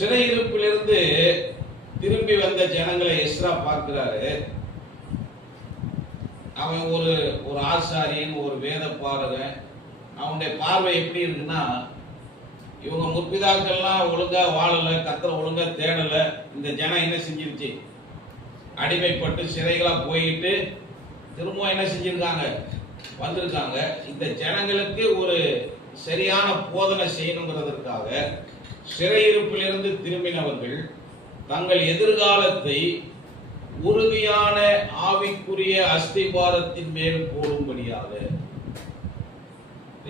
சிறையிருப்பிலிருந்து திரும்பி வந்த ஜனங்களை எஸ்ரா பார்க்கிறாரு. அவன் ஒரு ஆசாரியன், ஒரு வேத பாரகன். அவனுடைய பார்வை எப்படி இருக்குன்னா, இவங்க முற்பிதாக்கள்லாம் ஒழுங்கா வாழல, கர்த்தரை ஒழுங்கா தேடல. இந்த ஜனம் என்ன செஞ்சிருச்சு? அடிமைப்பட்டு சிறைகளா போயிட்டு திரும்ப என்ன செஞ்சிருக்காங்க? வந்திருக்காங்க. இந்த ஜனங்களுக்கு ஒரு சரியான போதனை செய்யணுங்கிறதற்காக சிறையிருப்பிலிருந்து திரும்பினவர்கள் தங்கள் எதிர்காலத்தை உறுதியான ஆவிக்குரிய அஸ்திபாரத்தின் மேல் போடும்படியாக.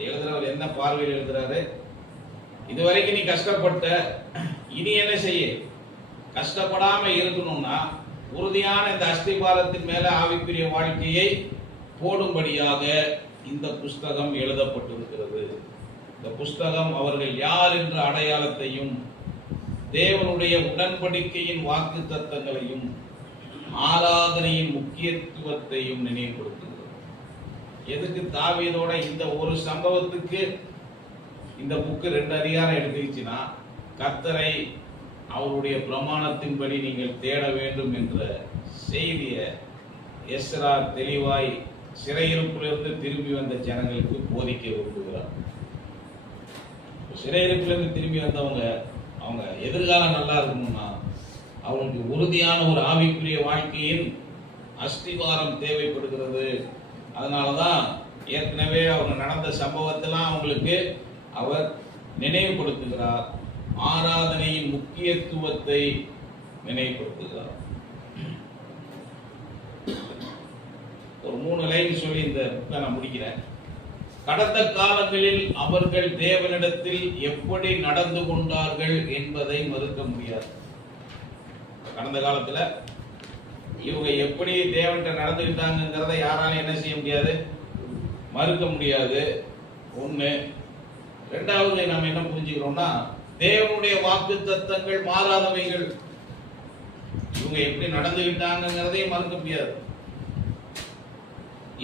எழுதுறவர் என்ன பார்வையில் எழுதுறாரு? இதுவரைக்கும் நீ கஷ்டப்பட்ட, இனி என்ன செய்ய? கஷ்டப்படாம இருக்கணும்னா உறுதியான இந்த அஸ்திபாரத்தின் மேல ஆவிக்குரிய வாழ்க்கையை போடும்படியாக இந்த புஸ்தகம் எழுதப்பட்டிருக்கிறது. இந்த புஸ்தகம் அவர்கள் யார் என்ற அடையாளத்தையும் தேவனுடைய உடன்படிக்கையின் வாக்கு தத்தங்களையும் ஆராதனையின் முக்கியத்துவத்தையும் நினைவுபடுத்துகிறது. எதுக்கு தாவீதோட இந்த ஒரு சம்பவத்துக்கு இந்த புக்கு 2 அதிகாரம் எடுத்துச்சுன்னா, கர்த்தரை அவருடைய பிரமாணத்தின்படி நீங்கள் தேட வேண்டும் என்ற செய்தியை எஸ்ரா தெளிவாய் சிறையிருப்பிலிருந்து திரும்பி வந்த ஜனங்களுக்கு போதிக்க விரும்புகிறார். சிறையிருப்பிலிருந்து திரும்பி வந்தவங்க அவங்க எதிர்காலம் நல்லா இருக்கணும்னா அவங்களுக்கு உறுதியான ஒரு ஆவிக்குரிய வாழ்க்கையின் அஸ்திவாரம் தேவைப்படுகிறது. அதனாலதான் ஏற்கனவே அவங்க நடந்த சம்பவத்தெல்லாம் அவங்களுக்கு அவர் நினைவுபடுத்துகிறார். ஆராதனையின் முக்கியத்துவத்தை நினைவுபடுத்துகிறார். ஒரு 3 லைன் சொல்லி இந்த புக்கை நான் முடிக்கிறேன். கடந்த காலங்களில் அவர்கள் தேவனிடத்தில் எப்படி நடந்து கொண்டார்கள் என்பதை மறுக்க முடியாது. கடந்த காலத்துல இவங்க எப்படி தேவன்கிட்ட நடந்துக்கிட்டாங்கிறத யாராலும் என்ன செய்ய முடியாது? மறுக்க முடியாது. ஒண்ணு. ரெண்டாவது, நம்ம என்ன புரிஞ்சுக்கிறோம்னா, தேவனுடைய வாக்கு தத்தங்கள் மாறாதவைகள். இவங்க எப்படி நடந்துக்கிட்டாங்கிறதையும் மறுக்க முடியாது.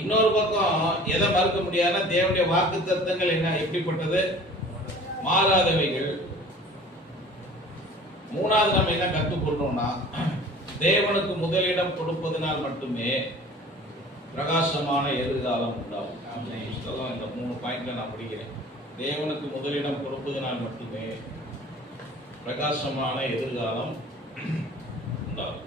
இன்னொரு பக்கம் எதை மறுக்க முடியாதுன்னா, தேவனுடைய வாக்கு தத்தங்கள் என்ன எப்படிப்பட்டது? மாறாதவைகள். மூணாவது நம்ம என்ன கற்றுக்கொள்றோம்னா, தேவனுக்கு முதலிடம் கொடுப்பதனால் மட்டுமே பிரகாசமான எதிர்காலம் உண்டாகும். இந்த 3 பாயிண்ட்ல நான் முடிக்கிறேன். தேவனுக்கு முதலிடம் கொடுப்பதனால் மட்டுமே பிரகாசமான எதிர்காலம் உண்டாகும்.